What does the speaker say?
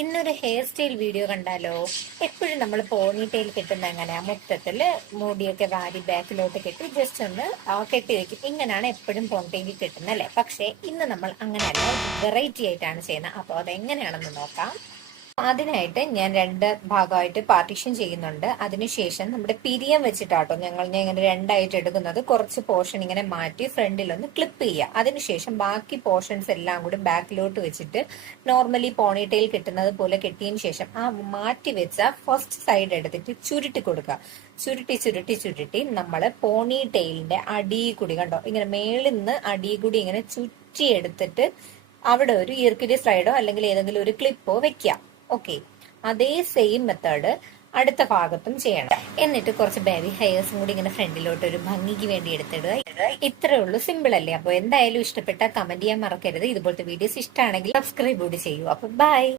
ഇന്നൊരു hair style video കണ്ടാലോ? എപ്പോഴും നമ്മൾ പോണി ടെയിൽ കെട്ടുന്ന എങ്ങനെയാ, മൊത്തത്തില് മുടിയൊക്കെ വാരി ബാക്കിലോട്ട് കെട്ടി ജസ്റ്റ് ഒന്ന് കെട്ടി വെക്കും. ഇങ്ങനെയാണ് എപ്പോഴും പോണിടെയിൽ കെട്ടുന്നത് അല്ലെ? പക്ഷെ ഇന്ന് നമ്മൾ അങ്ങനെയല്ല, വെറൈറ്റി ആയിട്ടാണ് ചെയ്യുന്നത്. അപ്പോൾ അതെങ്ങനെയാണെന്ന് നോക്കാം. അതിനായിട്ട് ഞാൻ രണ്ട് ഭാഗമായിട്ട് പാർട്ടീഷൻ ചെയ്യുന്നുണ്ട്. അതിനുശേഷം നമ്മുടെ പിരിയം വെച്ചിട്ടാട്ടോ ഞാൻ ഇങ്ങനെ രണ്ടായിട്ട് എടുക്കുന്നത്. കുറച്ച് പോർഷൻ ഇങ്ങനെ മാറ്റി ഫ്രണ്ടിലൊന്ന് ക്ലിപ്പ് ചെയ്യുക. അതിനുശേഷം ബാക്കി പോർഷൻസ് എല്ലാം കൂടി ബാക്കിലോട്ട് വെച്ചിട്ട് നോർമലി പോണിടെയിൽ കെട്ടുന്നത് പോലെ കെട്ടിയതിന് ശേഷം ആ മാറ്റി വെച്ച ഫസ്റ്റ് സൈഡ് എടുത്തിട്ട് ചുരുട്ടി കൊടുക്കുക. ചുരുട്ടി ചുരുട്ടി ചുരുട്ടി നമ്മൾ പോണി ടെയിലിന്റെ അടി കൂടി കണ്ടോ, ഇങ്ങനെ മേളിൽ നിന്ന് അടി കൂടി ഇങ്ങനെ ചുറ്റി എടുത്തിട്ട് അവിടെ ഒരു ഈർക്കിലി സ്ലൈഡോ അല്ലെങ്കിൽ ഏതെങ്കിലും ഒരു ക്ലിപ്പോ വെക്കുക. ഓക്കെ, അതേ സെയിം മെത്തേഡ് അടുത്ത ഭാഗത്തും ചെയ്യണം. എന്നിട്ട് കുറച്ച് ബേബി ഹെയർസും കൂടി ഇങ്ങനെ ഫ്രണ്ടിലോട്ട് ഒരു ഭംഗിക്ക് വേണ്ടി എടുത്തിടുക. ഇത്രേ ഉള്ളൂ, സിമ്പിൾ അല്ലേ? അപ്പോൾ എന്തായാലും ഇഷ്ടപ്പെട്ട കമന്റ് ചെയ്യാൻ മറക്കരുത്. ഇതുപോലത്തെ വീഡിയോസ് ഇഷ്ടമാണെങ്കിൽ സബ്സ്ക്രൈബ് കൂടി ചെയ്യൂ. അപ്പൊ ബൈ.